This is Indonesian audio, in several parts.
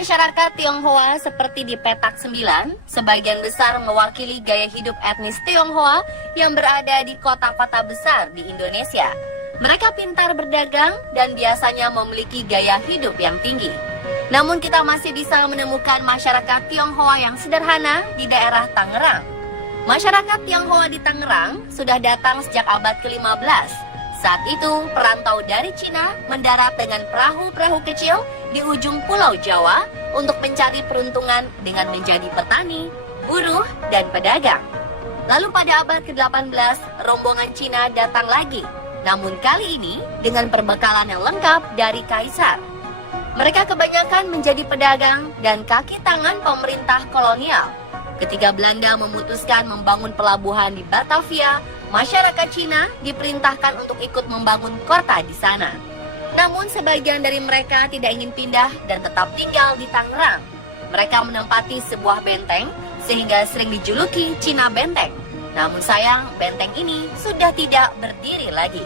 masyarakat Tionghoa seperti di petak 9, sebagian besar mewakili gaya hidup etnis Tionghoa yang berada di kota-kota besar di Indonesia. Mereka pintar berdagang dan biasanya memiliki gaya hidup yang tinggi. Namun kita masih bisa menemukan masyarakat Tionghoa yang sederhana di daerah Tangerang. Masyarakat Tionghoa di Tangerang sudah datang sejak abad ke-15. Saat itu, perantau dari Cina mendarat dengan perahu-perahu kecil di ujung Pulau Jawa untuk mencari peruntungan dengan menjadi petani, buruh, dan pedagang. Lalu pada abad ke-18, rombongan Cina datang lagi, namun kali ini dengan perbekalan yang lengkap dari kaisar. Mereka kebanyakan menjadi pedagang dan kaki tangan pemerintah kolonial. Ketika Belanda memutuskan membangun pelabuhan di Batavia, masyarakat Cina diperintahkan untuk ikut membangun kota di sana. Namun sebagian dari mereka tidak ingin pindah dan tetap tinggal di Tangerang. Mereka menempati sebuah benteng sehingga sering dijuluki Cina Benteng. Namun sayang, benteng ini sudah tidak berdiri lagi.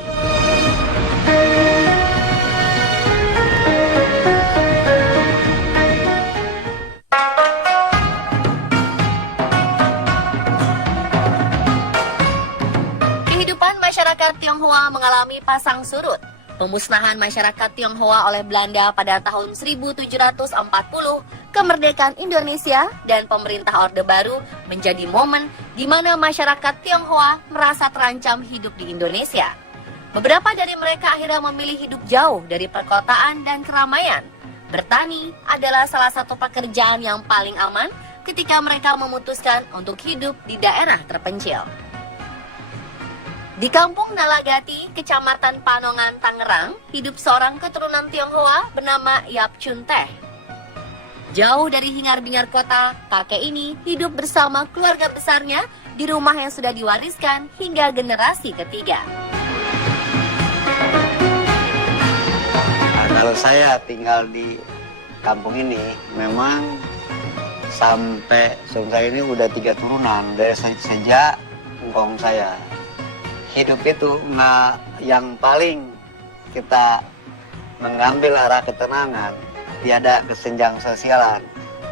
Masyarakat Tionghoa mengalami pasang surut. Pemusnahan masyarakat Tionghoa oleh Belanda pada tahun 1740, kemerdekaan Indonesia dan pemerintah Orde Baru menjadi momen di mana masyarakat Tionghoa merasa terancam hidup di Indonesia. Beberapa dari mereka akhirnya memilih hidup jauh dari perkotaan dan keramaian. Bertani adalah salah satu pekerjaan yang paling aman ketika mereka memutuskan untuk hidup di daerah terpencil. Di kampung Nalagati, kecamatan Panongan, Tangerang, hidup seorang keturunan Tionghoa bernama Yap Chun Teh. Jauh dari hingar-bingar kota, kakek ini hidup bersama keluarga besarnya di rumah yang sudah diwariskan hingga generasi ketiga. Nah, kalau saya tinggal di kampung ini, memang sampai saya ini udah 3 turunan dari sejak engkong saya. Hidup itu yang paling kita mengambil arah ketenangan, tiada kesenjangan sosialan,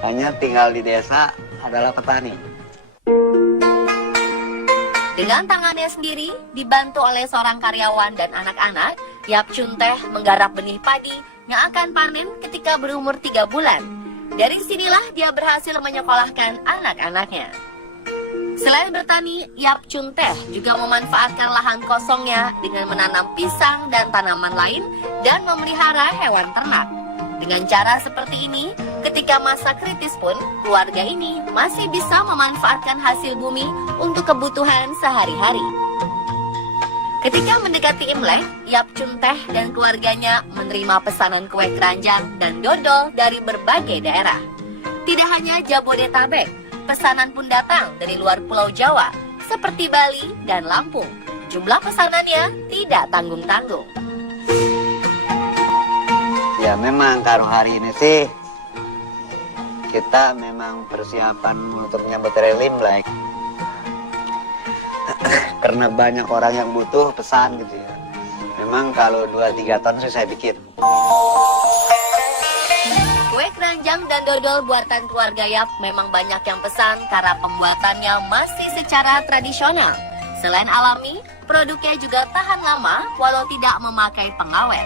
hanya tinggal di desa adalah petani. Dengan tangannya sendiri, dibantu oleh seorang karyawan dan anak-anak, Yap Chun Teh menggarap benih padi yang akan panen ketika berumur 3 bulan. Dari sinilah dia berhasil menyekolahkan anak-anaknya. Selain bertani, Yap Chun Teh juga memanfaatkan lahan kosongnya dengan menanam pisang dan tanaman lain dan memelihara hewan ternak. Dengan cara seperti ini, ketika masa kritis pun, keluarga ini masih bisa memanfaatkan hasil bumi untuk kebutuhan sehari-hari. Ketika mendekati Imlek, Yap Chun Teh dan keluarganya menerima pesanan kue keranjang dan dodol dari berbagai daerah. Tidak hanya Jabodetabek, pesanan pun datang dari luar Pulau Jawa, seperti Bali dan Lampung. Jumlah pesanannya tidak tanggung-tanggung. Ya memang kalau hari ini sih, kita memang persiapan untuk nyambut hari Imlek. Karena banyak orang yang butuh pesan gitu ya. Memang kalau 2-3 ton sih saya bikin. Kue keranjang dan dodol buatan keluarga Yap memang banyak yang pesan karena pembuatannya masih secara tradisional. Selain alami, produknya juga tahan lama walau tidak memakai pengawet.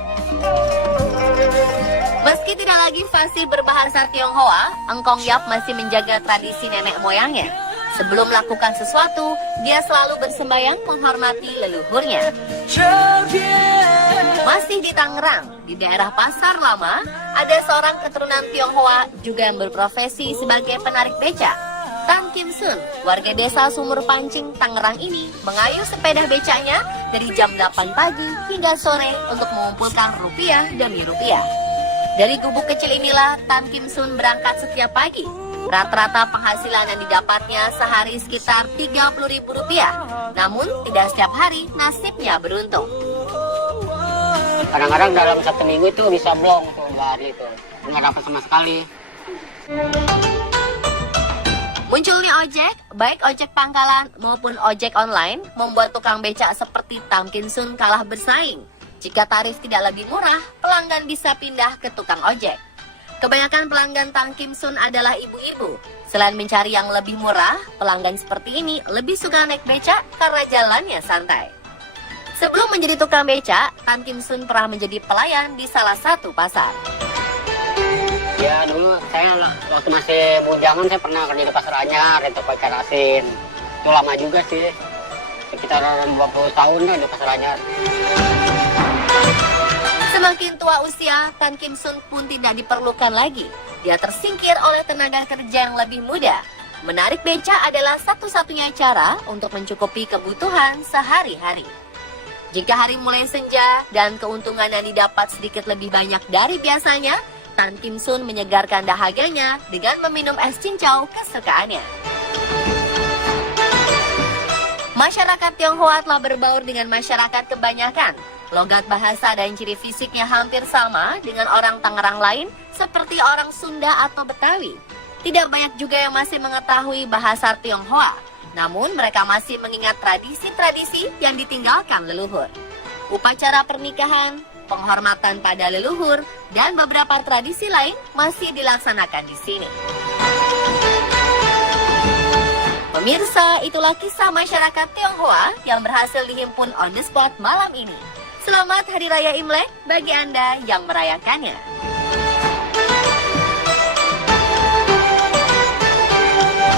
Meski tidak lagi fasih berbahasa Tionghoa, Engkong Yap masih menjaga tradisi nenek moyangnya. Sebelum melakukan sesuatu, dia selalu bersembahyang menghormati leluhurnya. Masih di Tangerang, di daerah Pasar Lama, ada seorang keturunan Tionghoa juga yang berprofesi sebagai penarik beca. Tan Kim Sun, warga desa Sumur Pancing, Tangerang ini mengayuh sepeda becanya dari jam 8 pagi hingga sore untuk mengumpulkan rupiah demi rupiah. Dari gubuk kecil inilah Tan Kim Sun berangkat setiap pagi. Rata-rata penghasilan yang didapatnya sehari sekitar Rp30.000. Namun tidak setiap hari nasibnya beruntung. Kadang-kadang dalam 1 minggu itu bisa blong tuh, 2 hari itu. Nggak dapat sama sekali. Munculnya ojek, baik ojek pangkalan maupun ojek online, membuat tukang becak seperti Tan Kim Sun kalah bersaing. Jika tarif tidak lebih murah, pelanggan bisa pindah ke tukang ojek. Kebanyakan pelanggan Tang Kim Sun adalah ibu-ibu. Selain mencari yang lebih murah, pelanggan seperti ini lebih suka naik becak karena jalannya santai. Sebelum menjadi tukang becak, Tang Kim Sun pernah menjadi pelayan di salah satu pasar. Ya dulu saya waktu masih bujangan saya pernah kerja di pasar anyar, di toko ikan asin. Itu lama juga sih, sekitar 20 tahun deh di pasar anyar. Semakin tua usia, Tang Kim Sun pun tidak diperlukan lagi. Dia tersingkir oleh tenaga kerja yang lebih muda. Menarik becak adalah satu-satunya cara untuk mencukupi kebutuhan sehari-hari. Jika hari mulai senja dan keuntungan yang didapat sedikit lebih banyak dari biasanya, Tang Kim Sun menyegarkan dahaganya dengan meminum es cincau kesukaannya. Masyarakat Tionghoa telah berbaur dengan masyarakat kebanyakan. Logat bahasa dan ciri fisiknya hampir sama dengan orang Tangerang lain seperti orang Sunda atau Betawi. Tidak banyak juga yang masih mengetahui bahasa Tionghoa, namun mereka masih mengingat tradisi-tradisi yang ditinggalkan leluhur. Upacara pernikahan, penghormatan pada leluhur, dan beberapa tradisi lain masih dilaksanakan di sini. Pemirsa, itulah kisah masyarakat Tionghoa yang berhasil dihimpun on the spot malam ini. Selamat Hari Raya Imlek bagi Anda yang merayakannya.